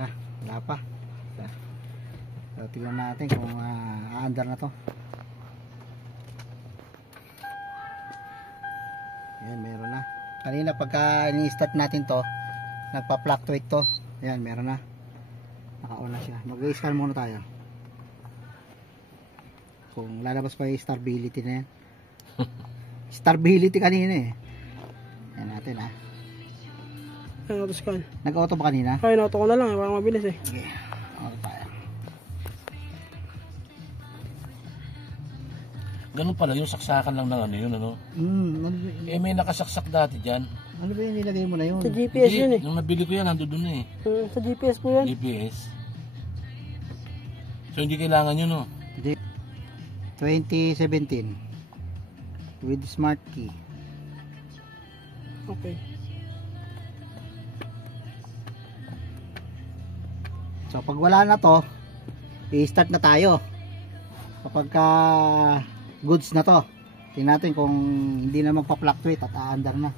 Teka, wala pa. So, tingnan natin kung aandar na to. Ayan, meron na. Kanina pagka ini-start natin to, nagpa-fluctuate to. Ayan, meron na. Naka-on na siya. Mag-scan muna tayo. Kung lalabas pa yung stability na yan. Stability kanina eh. Ayan natin ha. Ayan, auto-scan. Nag-auto ba kanina? Ay, auto ko na lang. Parang mabilis eh. Sige. Auto tayo. Ganun pala, yung saksakan lang ng ano yun, ano? Ano May nakasaksak dati dyan. ba yung nilagay mo na yun? Sa GPS yun eh. Nung nabili ko yan, nandun dun eh. Sa GPS po yan. GPS. So hindi kailangan yun, no? 2017 with smart key. Okay. So pag wala na to, i-start na tayo. Kapag goods na to, tingnan natin kung hindi na magpa-fluctuate at aandar na.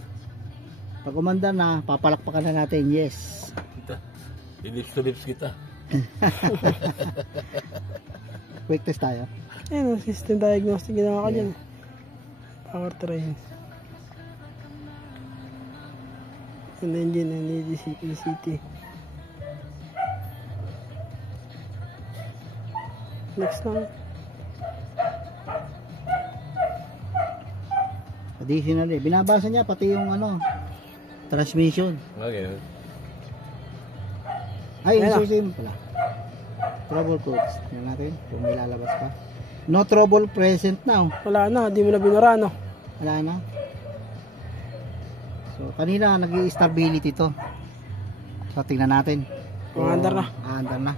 Pag umandar na, papalakpakan na natin. Yes. Kita. Lips to lips kita. Quick test tayo. Ayan, system diagnostic ginawa ka dyan. Power train. And engine and ECT. Next lang. Additional eh. Binabasa niya pati yung ano, transmission. Okay. Ay, Ayan yung susi mo pala. Trouble codes. Tingnan natin kung may lalabas pa. No trouble present now. Wala na, di mo na binura, no? Wala na. So, kanina nag-i-stability to. So, tingnan natin. Aandar na. Aandar na.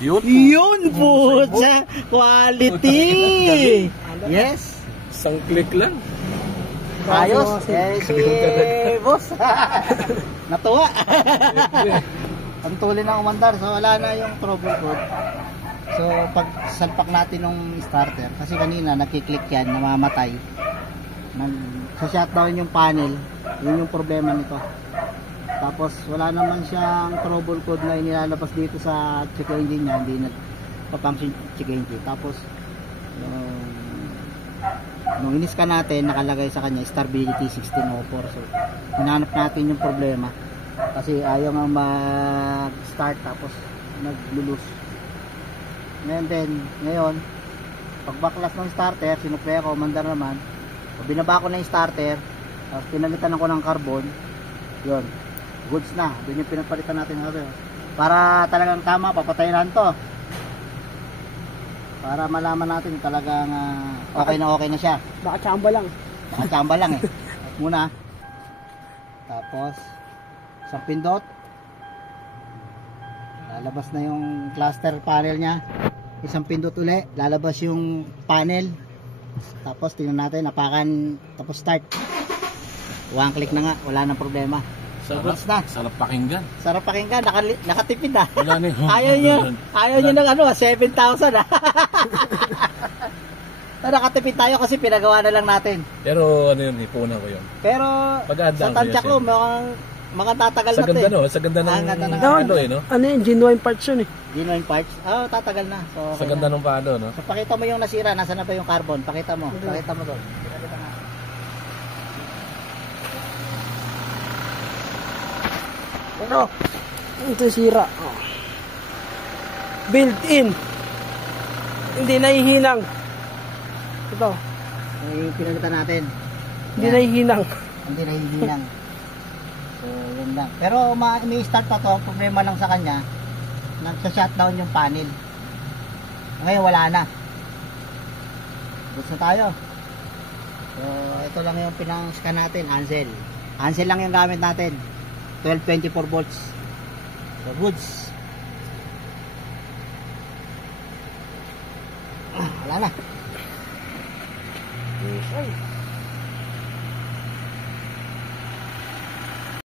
Yun. Yun po! Quality! Yes! Isang click lang. Ayos! Eh, si boss! Natuwa! Ang tuloy na umandar. So, wala na yung trouble code. So, pag salpak natin ng starter, kasi kanina nakiklik yan, namamatay. Sa-shutdown yung panel. Yun yung problema nito. Tapos, wala naman siyang trouble code na inilalabas dito sa check engine niya. Hindi nagpa-function check engine. Tapos, nung in-scan natin, nakalagay sa kanya stability 1604. So, hinanap natin yung problema. Kasi ayaw nga mag-start tapos nag-lulus. Ngayon, pag backlash ng starter, sinukleya ko, mandar naman. Binaba ko na yung starter, tapos pinalitan ako ng carbon. Yun, goods na. Doon yung pinapalitan natin natin. Para talagang tama, papatayin to. Para malaman natin talagang okay na siya. Baka tsamba lang. Nakachamba lang eh. Muna. Tapos, sa pindot. Lalabas na yung cluster panel niya. Isang pindot uli. Lalabas yung panel. Tapos, tingnan natin. Apakan. Tapos start. One click na nga. Wala nang problema. Sarap na. Sarap pakinggan. Sarap pakinggan. Nakatipid na. Wala na yun. Ayaw nyo ng 7,000 Nakatipid tayo kasi pinagawa na lang natin. Pero ano yun, ipunan ko yun. Pero sa tansya ko, mga tatagal sa na ganda, eh. no? Sa ganda ng palo eh, no? Ano yun, genuine parts yun eh. Genuine parts? Tatagal na. So, Sa ganda ng palo, no? So, pakita mo yung nasira. Nasaan na ba yung carbon? Pakita mo. Pakita mo doon. Pakita nga. Pero, ito sira. Oh. Built-in. Hindi nahihinang. Ito. Yung pinalitan natin. Hindi nahihinang. Hindi nahihinang. So, yun lang. Pero may start pa to. Problema lang sa kanya. Nagsa-shutdown yung panel. Ngayon wala na. Goods na tayo. So, ito lang yung pinang-scan natin. Ansel. Ansel lang yung gamit natin. 1224 volts. So, goods. Wala na. Ay.